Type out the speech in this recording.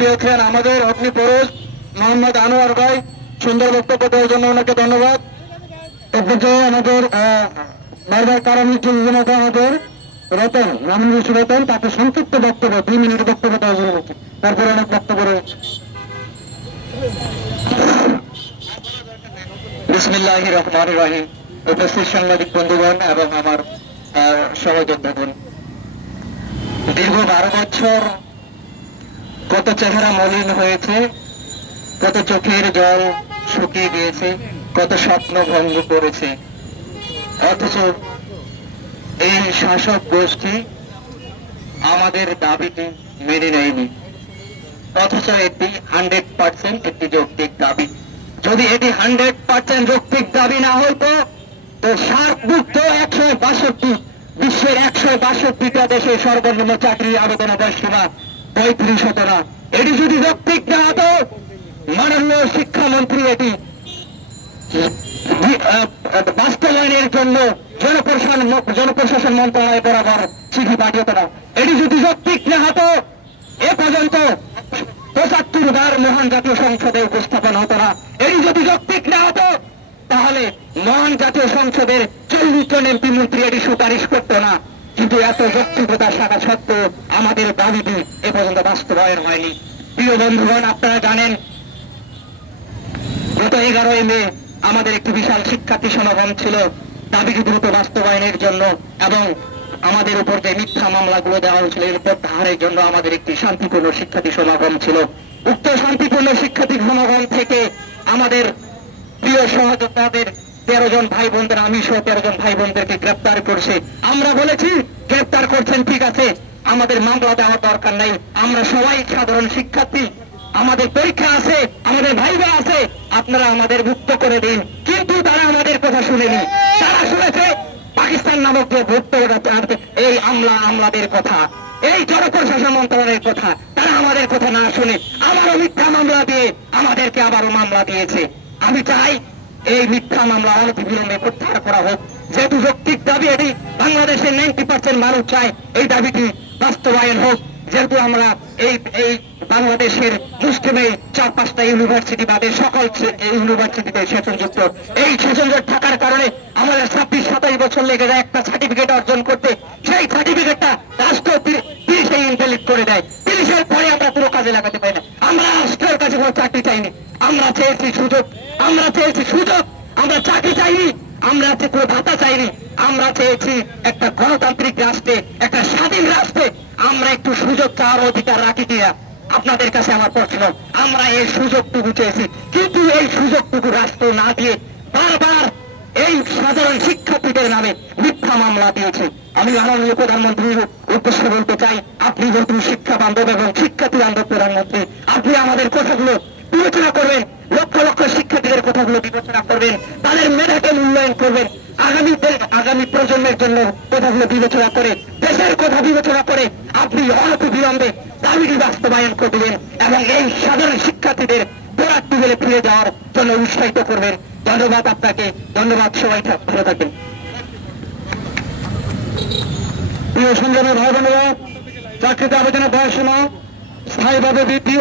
দিয়েছেন আমাদের অগ্নিপুরুষ মোহাম্মদ আনোয়ার ভাই। সুন্দর বক্তব্য দেওয়ার জন্য ওনাকে ধন্যবাদ। আমাদের বারবার কারামুক্ত আমাদের রতন রামনিশ রতন, তাকে সংক্ষিপ্ত বক্তব্য 2 মিনিট বক্তব্য দেওয়ার জন্য বলছি। তারপরে অনেক বক্তব্য রয়েছে। বিসমিল্লাহির রহমানির রহিম। উপস্থিত সাংবাদিক বন্ধুগণ এবং আমার সহযোদ্ধাগণ, দীর্ঘ 12 বছর কত চেহারা মলিন হয়েছে, কত চোখের জল শুকিয়ে গিয়েছে, কত স্বপ্ন ভঙ্গ করেছে, অথচ এই শাসক গোষ্ঠী আমাদের দাবিটি মেনে নেয়নি। অথচ এটি 100% একটি যৌক্তিক দাবি। যদি এটি 100% যৌক্তিক দাবি না হইতো, তো সার্কভুক্ত 162 বিশ্বের 162টা দেশে সর্বনিম্ন চাকরি আবেদন বয়সীমা 35 হতো না। এটি যদি যৌক্তিক না হতো, মাননীয় শিক্ষামন্ত্রী এটি বাস্তবায়নের জন্য জনপ্রশাসন মন্ত্রণালয় বরাবর চিঠি পাঠিয়ে না। এটি যদি যৌক্তিক না হতো, এ পর্যন্ত 75 বার মহান জাতীয় সংসদে উপস্থাপন হতো না। এটি যদি যৌক্তিক না হতো, তাহলে মহান জাতীয় সংসদের 40 জন এমপি মন্ত্রী এটি সুপারিশ করতো না। কিন্তু এত যৌক্তিকতা থাকা সত্ত্বেও আমাদের দাবিটি এ পর্যন্ত বাস্তবায়ন হয়নি। প্রিয় বন্ধুগণ, আপনারা জানেন গত 11 মে আমাদের একটি বিশাল শিক্ষার্থী সমাগম ছিল দাবিটি দ্রুত বাস্তবায়নের জন্য, এবং আমাদের উপর যে মিথ্যা মামলাগুলো দেওয়া হয়েছিল এর প্রত্যাহারের জন্য আমাদের একটি শান্তিপূর্ণ শিক্ষার্থী সমাগম ছিল। উক্ত শান্তিপূর্ণ শিক্ষার্থী সমাগম থেকে আমাদের প্রিয় সহযোদ্ধাদের 13 জন ভাই বোনদের, আমি সহ 13 জন ভাই বোনদেরকে গ্রেপ্তার করছে। আমরা বলেছি গ্রেপ্তার করছেন ঠিক আছে, আমাদের মামলা দেওয়ার দরকার নাই, আমরা সবাই সাধারণ শিক্ষার্থী, আমাদের পরীক্ষা আছে, আমাদের ভাইবা আছে, আপনারা আমাদের মুক্ত করে দিন। কিন্তু তারা আমাদের কথা শুনেনি। তারা শুনেছে পাকিস্তান নামক যে ভুক্ত এই আমলাদের কথা, এই জনপ্রশাসন মন্ত্রণালয়ের কথা। তারা আমাদের কথা না শুনে আবারও মিথ্যা মামলা দিয়ে আমাদেরকে আবারও মামলা দিয়েছে। আমি চাই এই মিথ্যা মামলা অনতিবিলম্বে প্রত্যাহার করা হোক। যেহেতু যৌক্তিক দাবি, এটি বাংলাদেশের 90% মানুষ চায় এই দাবিটি বাস্তবায়ন হোক। যেহেতু আমরা এই বাংলাদেশের মুসলিমে 4-5টা ইউনিভার্সিটি বাদে সকল ইউনিভার্সিটিতে সেশনযুক্ত, এই সেশনযুক্ত থাকার কারণে আমাদের 26-27 বছর লেগে যায় একটা সার্টিফিকেট অর্জন করতে। সেই সার্টিফিকেটটা রাষ্ট্র 30-এ ইনভ্যালিড করে দেয়। 30-এর পরে আমরা কোনো কাজে লাগাতে পারি না। আমরা রাষ্ট্রের কাছে কোনো চাকরি চাইনি, আমরা চেয়েছি সুযোগ, আমরা চেয়েছি সুযোগ, আমরা চাকরি চাইনি, আমরা কোনো ভাতা চাইনি, আমরা চেয়েছি একটা গণতান্ত্রিক রাষ্ট্রে, একটা স্বাধীন রাষ্ট্রে আমরা একটু সুযোগ চাওয়ার অধিকার রাখি কিনা আপনাদের কাছে আমার প্রশ্ন। আমরা এই সুযোগটুকু চেয়েছি, কিন্তু এই সুযোগটুকু রাষ্ট্র না দিয়ে বারবার এই সাধারণ শিক্ষার্থীদের নামে মিথ্যা মামলা দিয়েছে। আমি মাননীয় প্রধানমন্ত্রীর উদ্দেশ্যে বলতে চাই, আপনি নতুন শিক্ষা বান্ধব এবং শিক্ষার্থী বান্ধব প্রধানমন্ত্রী, আপনি আমাদের কথাগুলো বিবেচনা করবেন, লক্ষ লক্ষ শিক্ষার্থীদের কথাগুলো বিবেচনা করবেন, তাদের মেধাকে মূল্যায়ন করবেন, আগামী প্রজন্মের জন্য কথাগুলো বিবেচনা করে, দেশের কথা বিবেচনা করে আপনি অনতিবিলম্বে দাবিটি বাস্তবায়ন করবেন এবং এই সাধারণ শিক্ষার্থীদের পড়ার টেবিলে ফিরে যাওয়ার জন্য উৎসাহিত করবেন। ধন্যবাদ আপনাকে, ধন্যবাদ। সবাই ভালো থাকবেন। প্রিয় সংগ্রামী ভাই বোনেরা, চাকরিতে আবেদনের বয়সীমা স্থায়ীভাবে বৃদ্ধি